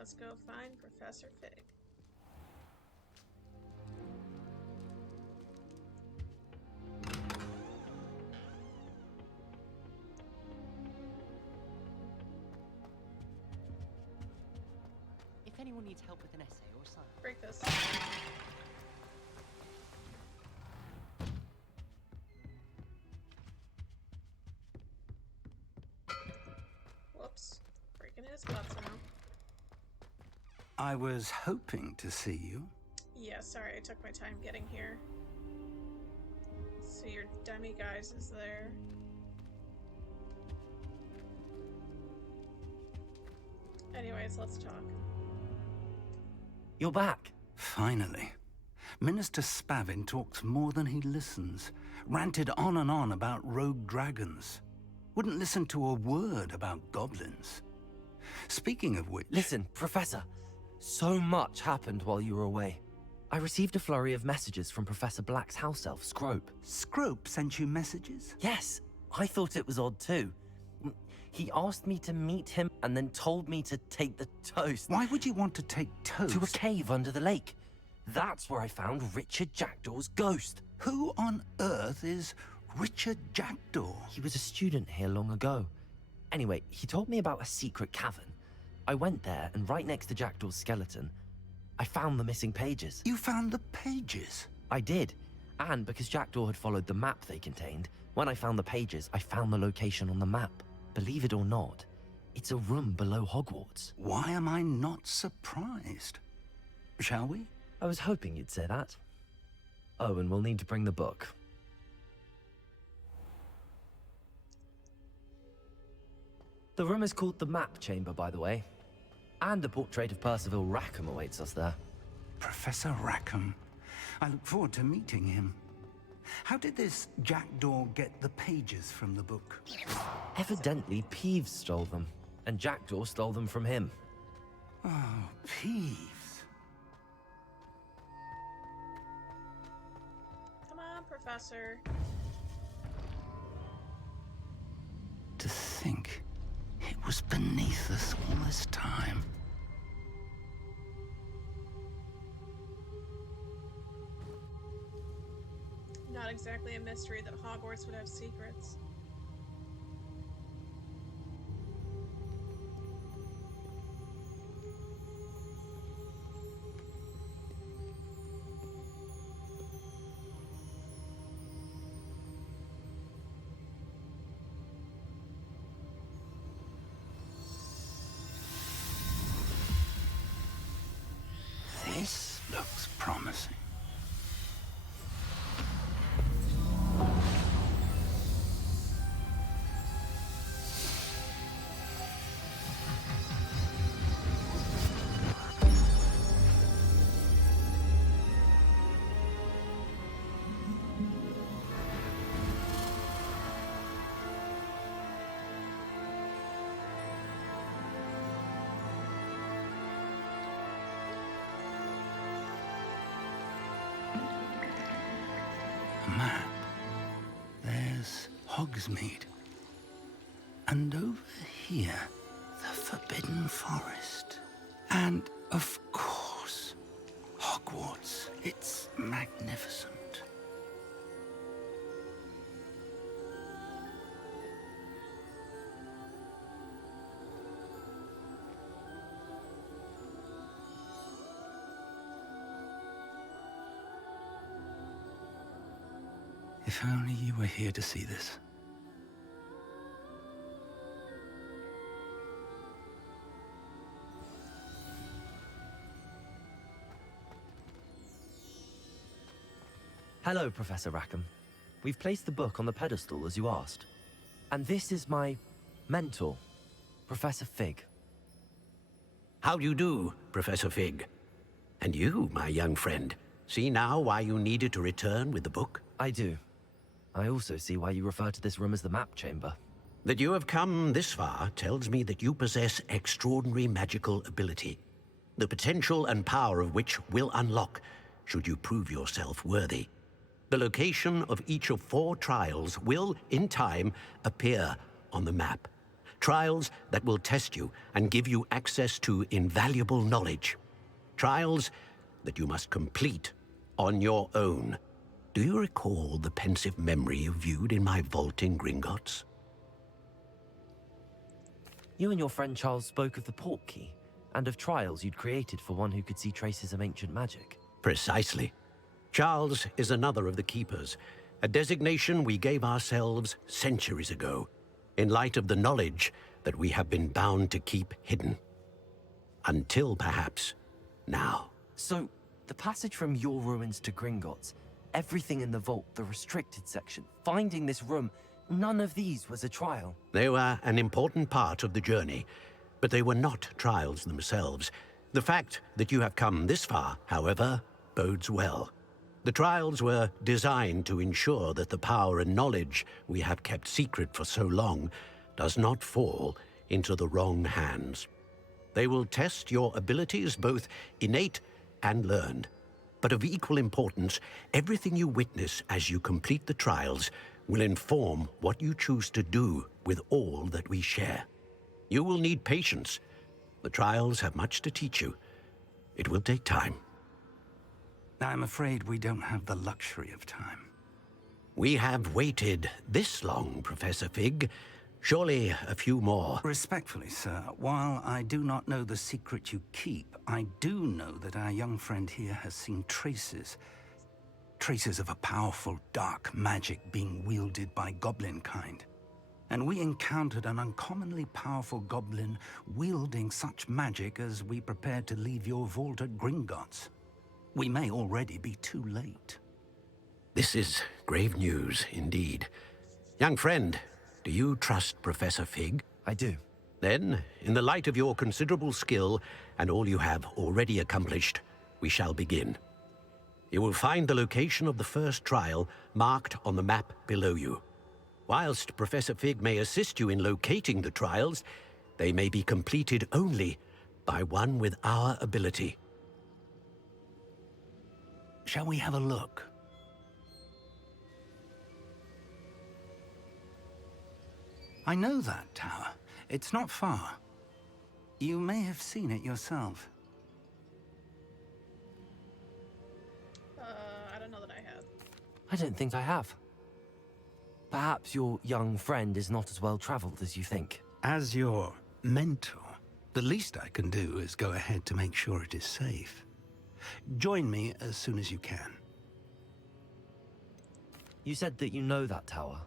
let's go find Professor Fig. If anyone needs help with an essay or assignment... Break this. Whoops. Breaking his guts now. I was hoping to see you. Yeah, sorry, I took my time getting here. So your demiguise is there. Anyways, let's talk. You're back. Finally. Minister Spavin talks more than he listens. Ranted on and on about rogue dragons. Wouldn't listen to a word about goblins. Speaking of which... Listen, Professor. So much happened while you were away. I received a flurry of messages from Professor Black's house elf, Scrope. Scrope sent you messages? Yes, I thought it was odd too. He asked me to meet him and then told me to take the toast. Why would you want to take toast? To a cave under the lake. That's where I found Richard Jackdaw's ghost. Who on earth is Richard Jackdaw? He was a student here long ago. Anyway, he told me about a secret cavern. I went there, and right next to Jackdaw's skeleton, I found the missing pages. You found the pages? I did. And because Jackdaw had followed the map they contained, when I found the pages, I found the location on the map. Believe it or not, it's a room below Hogwarts. Why am I not surprised? Shall we? I was hoping you'd say that. Oh, and we'll need to bring the book. The room is called the Map Chamber, by the way. And a portrait of Percival Rackham awaits us there. Professor Rackham. I look forward to meeting him. How did this Jackdaw get the pages from the book? Evidently, Peeves stole them, and Jackdaw stole them from him. Oh, Peeves. Come on, Professor. To think it was beneath us all this time. Not exactly a mystery that Hogwarts would have secrets. This looks promising. Map. There's Hogsmeade. And over here, the Forbidden Forest. And, of course, Hogwarts. It's magnificent. If only you were here to see this. Hello, Professor Rackham. We've placed the book on the pedestal as you asked. And this is my mentor, Professor Fig. How do you do, Professor Fig? And you, my young friend, see now why you needed to return with the book? I do. I also see why you refer to this room as the Map Chamber. That you have come this far tells me that you possess extraordinary magical ability, the potential and power of which will unlock should you prove yourself worthy. The location of each of 4 trials will, in time, appear on the map. Trials that will test you and give you access to invaluable knowledge. Trials that you must complete on your own. Do you recall the pensive memory you viewed in my vault in Gringotts? You and your friend Charles spoke of the port key, and of trials you'd created for one who could see traces of ancient magic. Precisely. Charles is another of the Keepers, a designation we gave ourselves centuries ago, in light of the knowledge that we have been bound to keep hidden. Until, perhaps, now. So, the passage from your ruins to Gringotts, everything in the vault, the restricted section, finding this room, none of these was a trial. They were an important part of the journey, but they were not trials themselves. The fact that you have come this far, however, bodes well. The trials were designed to ensure that the power and knowledge we have kept secret for so long does not fall into the wrong hands. They will test your abilities, both innate and learned. But of equal importance, everything you witness as you complete the trials will inform what you choose to do with all that we share. You will need patience. The trials have much to teach you. It will take time. I'm afraid we don't have the luxury of time. We have waited this long, Professor Fig. Surely a few more. Respectfully, sir, while I do not know the secret you keep, I do know that our young friend here has seen traces. Traces of a powerful dark magic being wielded by goblin kind. And we encountered an uncommonly powerful goblin wielding such magic as we prepared to leave your vault at Gringotts. We may already be too late. This is grave news, indeed. Young friend, do you trust Professor Fig? I do. Then, in the light of your considerable skill and all you have already accomplished, we shall begin. You will find the location of the first trial marked on the map below you. Whilst Professor Fig may assist you in locating the trials, they may be completed only by one with our ability. Shall we have a look? I know that tower. It's not far. You may have seen it yourself. I don't know that I have. I don't think I have. Perhaps your young friend is not as well traveled as you think. As your mentor, the least I can do is go ahead to make sure it is safe. Join me as soon as you can. You said that you know that tower.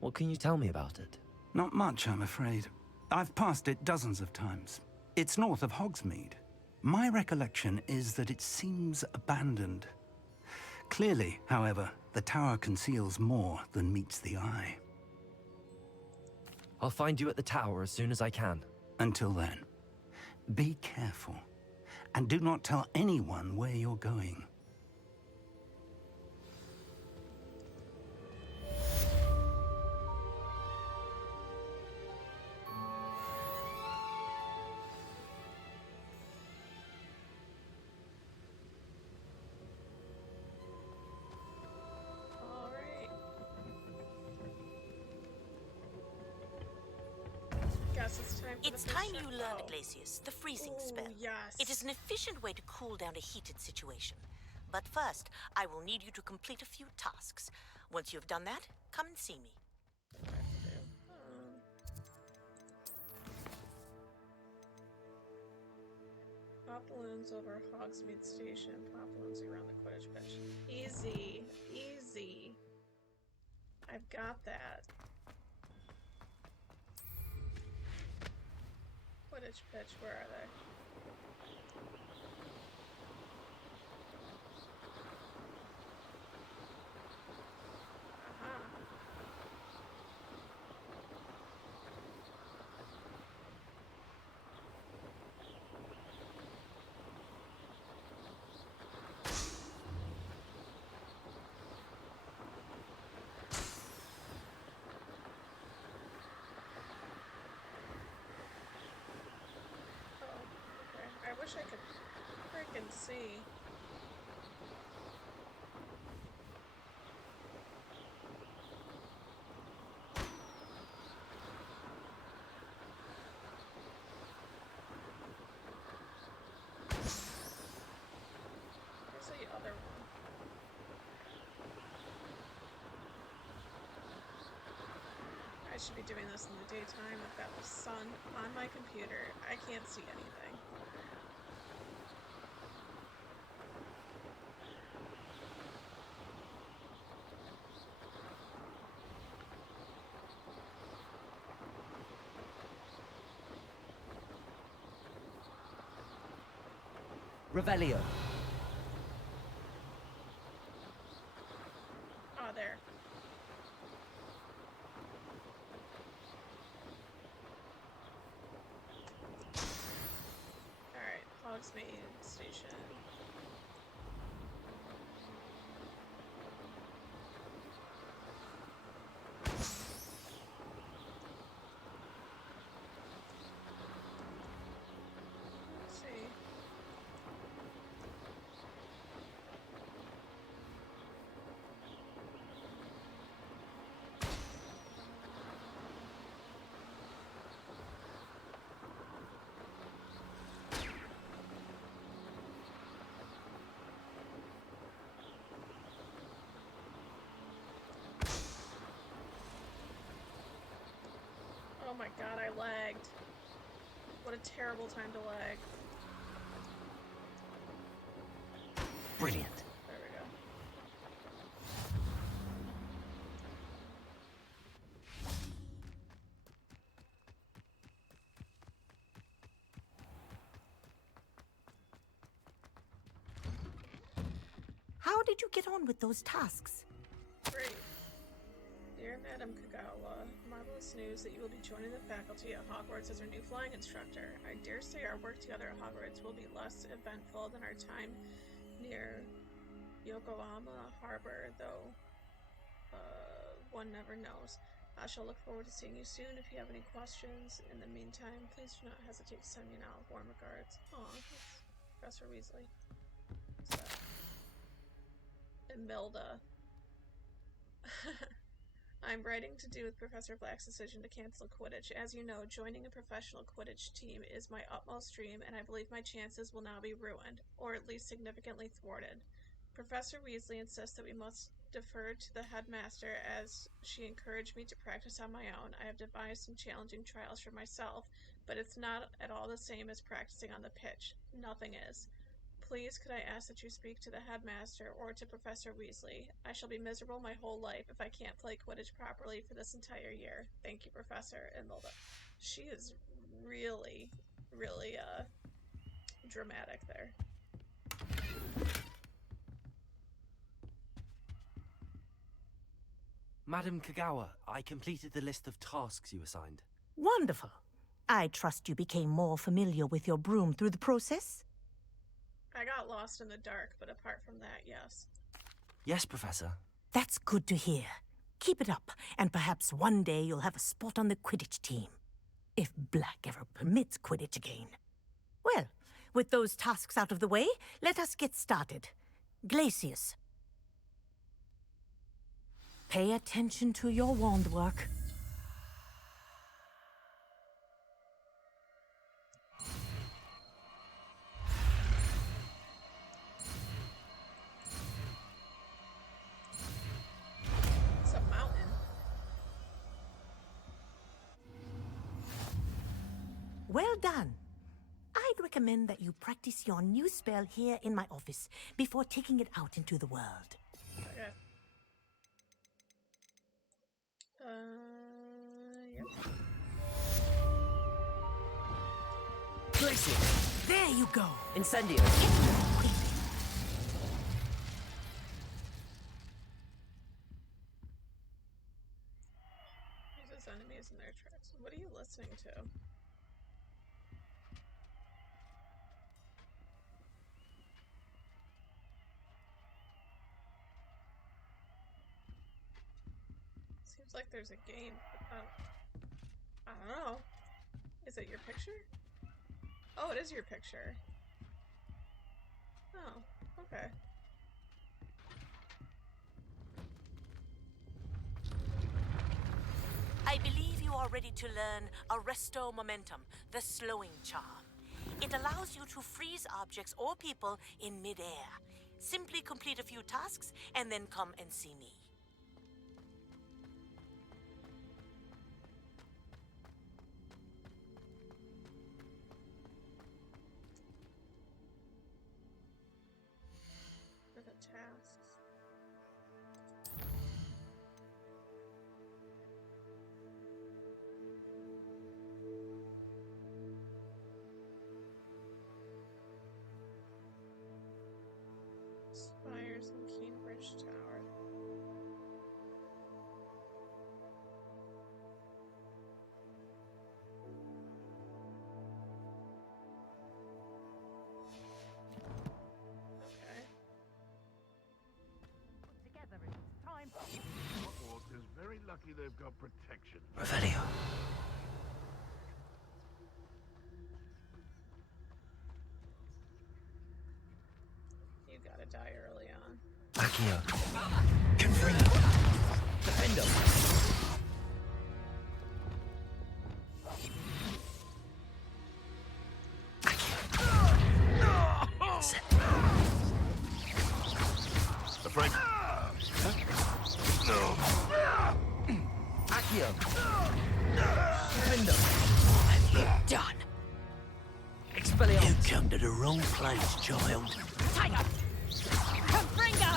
What can you tell me about it? Not much, I'm afraid. I've passed it dozens of times. It's north of Hogsmeade. My recollection is that it seems abandoned. Clearly, however, the tower conceals more than meets the eye. I'll find you at the tower as soon as I can. Until then, be careful, and do not tell anyone where you're going. All right. Guess it's time for It's the time fish you check. learned, Oh. Glacius, the freezing Ooh, spell. yes. It is an efficient way to cool down a heated situation. But first, I will need you to complete a few tasks. Once you have done that, come and see me. Pop balloons over Hogsmeade Station. Pop balloons around the Quidditch pitch. Easy. Easy. I've got that. Quidditch pitch, where are they? Aha. Oh, okay. I wish I could freaking see. I should be doing this in the daytime. I've got the sun on my computer. I can't see anything. Revelio. Oh, there. Alright, Hogsmeade Station. Let's see. Oh my god, I lagged. What a terrible time to lag. Brilliant. There we go. How did you get on with those tasks? Great. Dear Madam Kagawa, marvelous news that you will be joining the faculty at Hogwarts as our new flying instructor. I dare say our work together at Hogwarts will be less eventful than our time near Yokohama Harbor, though one never knows. I shall look forward to seeing you soon. If you have any questions, in the meantime, please do not hesitate to send me an out. Warm regards. Aw, that's Professor Weasley. What's that? Imelda. I'm writing to do with Professor Black's decision to cancel Quidditch. As you know, joining a professional Quidditch team is my utmost dream, and I believe my chances will now be ruined, or at least significantly thwarted. Professor Weasley insists that we must defer to the headmaster, as she encouraged me to practice on my own. I have devised some challenging trials for myself, but it's not at all the same as practicing on the pitch. Nothing is. Please, could I ask that you speak to the headmaster or to Professor Weasley? I shall be miserable my whole life if I can't play Quidditch properly for this entire year. Thank you, Professor Imelda. She is really, really, dramatic there. Madam Kagawa, I completed the list of tasks you assigned. Wonderful. I trust you became more familiar with your broom through the process? I got lost in the dark, but apart from that, yes. Yes, Professor. That's good to hear. Keep it up, and perhaps one day you'll have a spot on the Quidditch team. If Black ever permits Quidditch again. Well, with those tasks out of the way, let us get started. Glacius. Pay attention to your wand work. It's a mountain. Well done. I'd recommend that you practice your new spell here in my office before taking it out into the world. Okay. Yep. Glacius. There you go. Incendio. Uses enemies in their tracks. What are you listening to? Seems like there's a game. I don't know. Is it your picture? Oh, it is your picture. Oh, okay. I believe you are ready to learn Arresto Momentum, the slowing charm. It allows you to freeze objects or people in midair. Simply complete a few tasks and then come and see me. lucky they've got protection. Revelio. You gotta die early on. Accio. Confringo. Defendo. Afraid. Accio. Defendo. You're done. Expelliarmus. You come to the wrong place, child. Tiger! Confringo!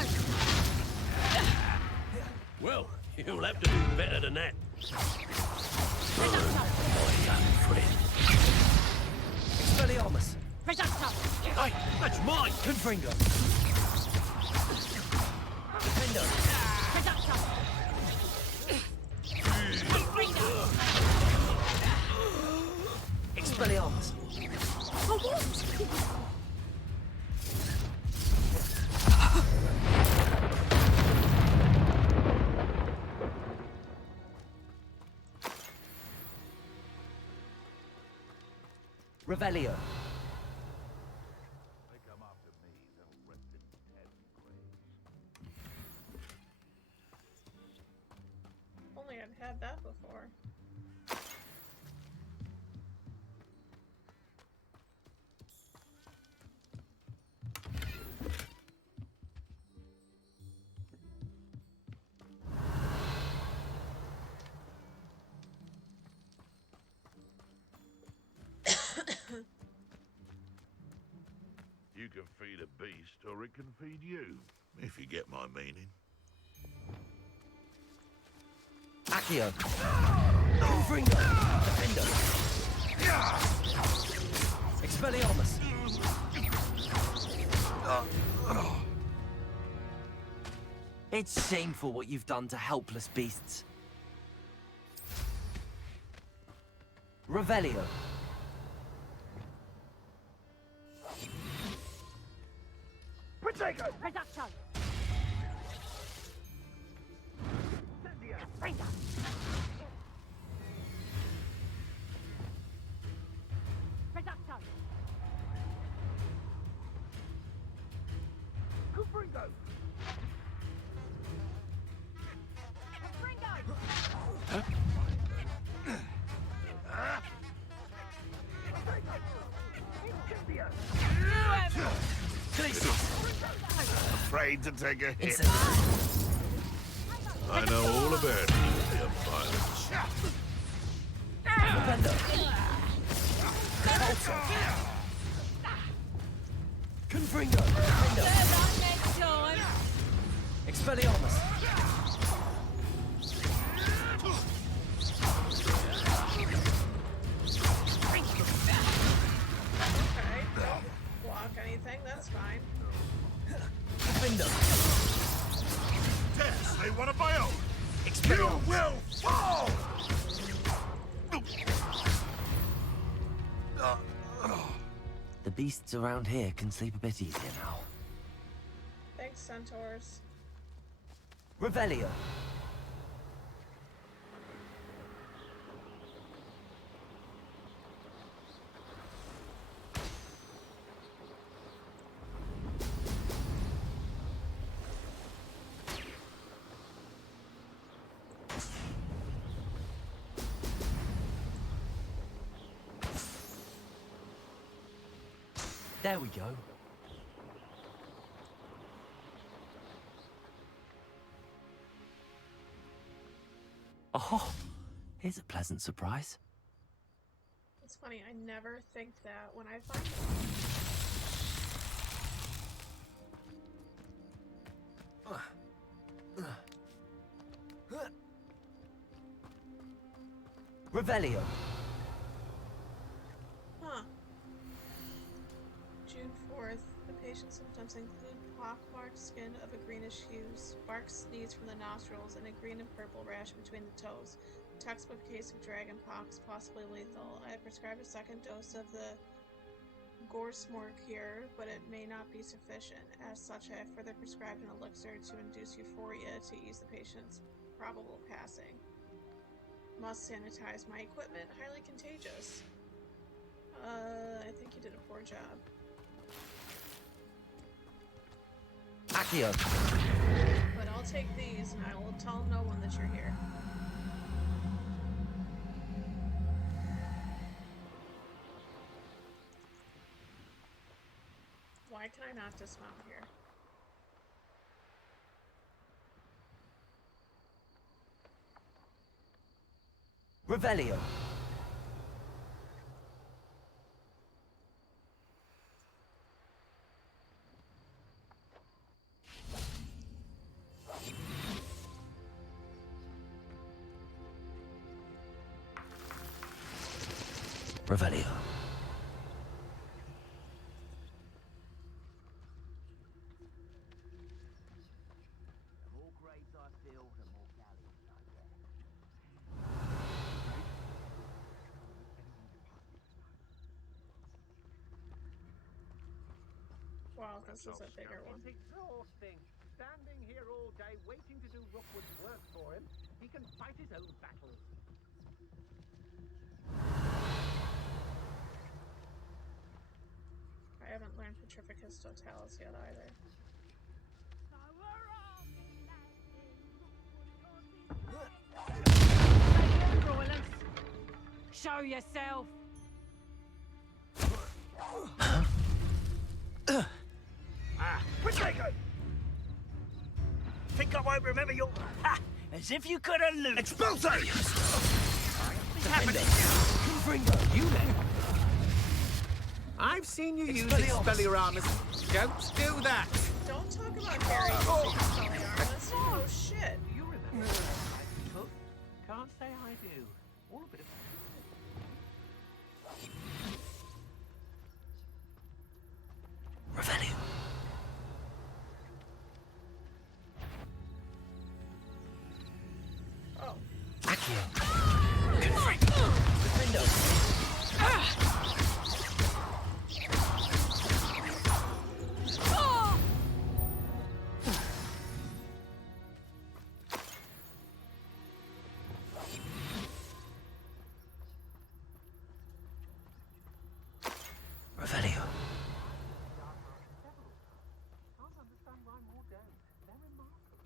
Well, you'll have to do better than that. My young friend. Expelliarmus. Reducto! Hey, that's mine! Confringo. Defendo. Reducto! Confringo! Expelliarmus. For what? Revelio. They come after me, they'll rest in 10 graves. Only I've had that before. You can feed a beast, or it can feed you, if you get my meaning. Accio. Confringo. Defendo. Expelliarmus. It's shameful what you've done to helpless beasts. Revelio. Reducto! Confringo! Reducto! Confringo! Confringo! Afraid to take a hit. Incendiary. I know all about nuclear violence. Defendo. Confringo. Defendo. Expelliarmus. Okay, don't block anything, that's fine. Defendo. Yes, they want a bio. You Expelliarmus. will fall! The beasts around here can sleep a bit easier now. Thanks, centaurs. Revelio. There we go. Oh, here's a pleasant surprise. It's funny, I never think that when I find Revelio. Huh. June 4th. The patient's symptoms include pockmarked skin of a greenish hue, spark sneeze from the nostrils, and a green and purple rash between the toes. Textbook case of dragon pox, possibly lethal. I have prescribed a second dose of the Gorsmore cure, but it may not be sufficient. As such, I have further prescribed an elixir to induce euphoria to ease the patient's probable passing. Must sanitize my equipment. Highly contagious. I think you did a poor job. Accio. But I'll take these and I will tell no one that you're here. Why can I not dismount here? Revelio. Revelio. Wow, this is a bigger one. It's exhausting. Standing here all day waiting to do Rookwood's work for him. He can fight his own battles. I haven't learned Petrificus Totalis yet either. Show yourself! Protego! Think I won't remember your... Ha! As if you could elude... Expulso! What's happening? Confringo, you then. I've seen you use Expelliarmus. Don't do that. Don't talk about Harry using Expelliarmus. Oh shit. Do you remember the advice you took? Can't say I do. All a bit of... Revelio. Oh. Accio. Confringo. Revelio. Can't understand why more don't. They're remarkable.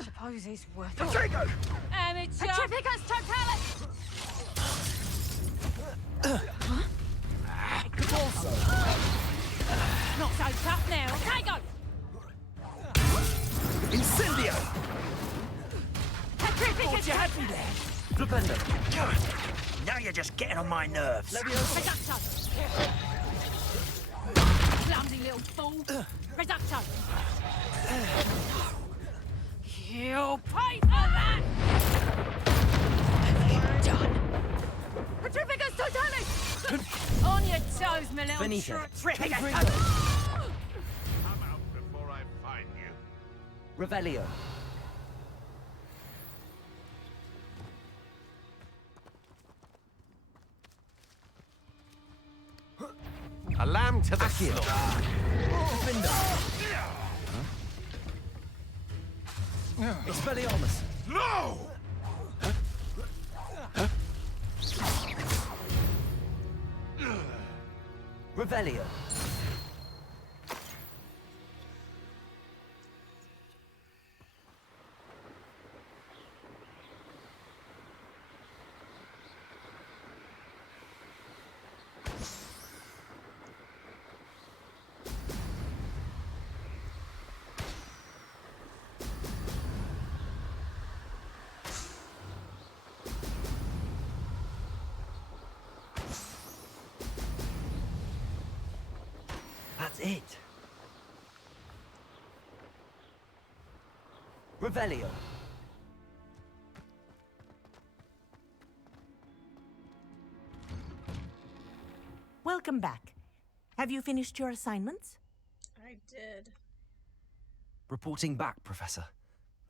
Suppose he's worth it. Protego! Amateur! Petrificus Totalis! Not so tough now. Protego! Incendio! Petrificus You had me there. Flipendo. Now you're just getting on my nerves. Reducto! Clumsy little fool! Reducto! You'll pay for that! What have you done? Petrificus Totalis! On your toes, my little Benito. Confringo! Come out before I find you. Revelio. A lamb to the Accio. slaughter. Confringo. Expelliarmus. No! Revelio. That's it. Revelio. Welcome back. Have you finished your assignments? I did. Reporting back, Professor.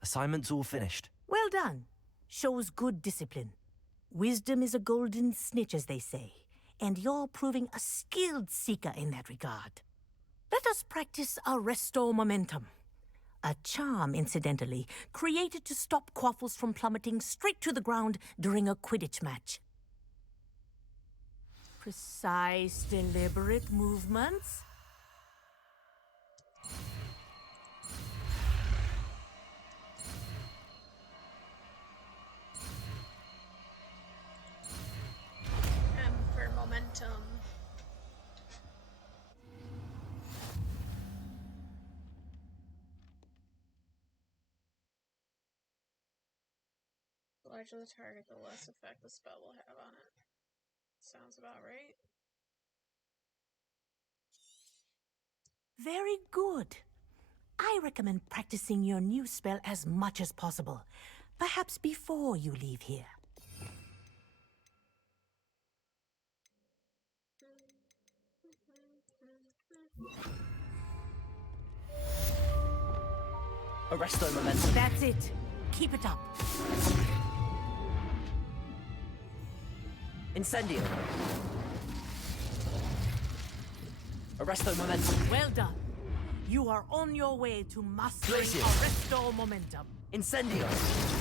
Assignment's all finished. Well done. Shows good discipline. Wisdom is a golden snitch, as they say, and you're proving a skilled seeker in that regard. Let us practice Arresto Momentum. A charm, incidentally, created to stop Quaffles from plummeting straight to the ground during a Quidditch match. Precise, deliberate movements. M for momentum. The larger the target, the less effect the spell will have on it. Sounds about right. Very good. I recommend practicing your new spell as much as possible, perhaps before you leave here. Arresto Momentum. That's it. Keep it up. Incendio. Arresto Momentum. Well done. You are on your way to mastering Glacius. Arresto Momentum. Incendio.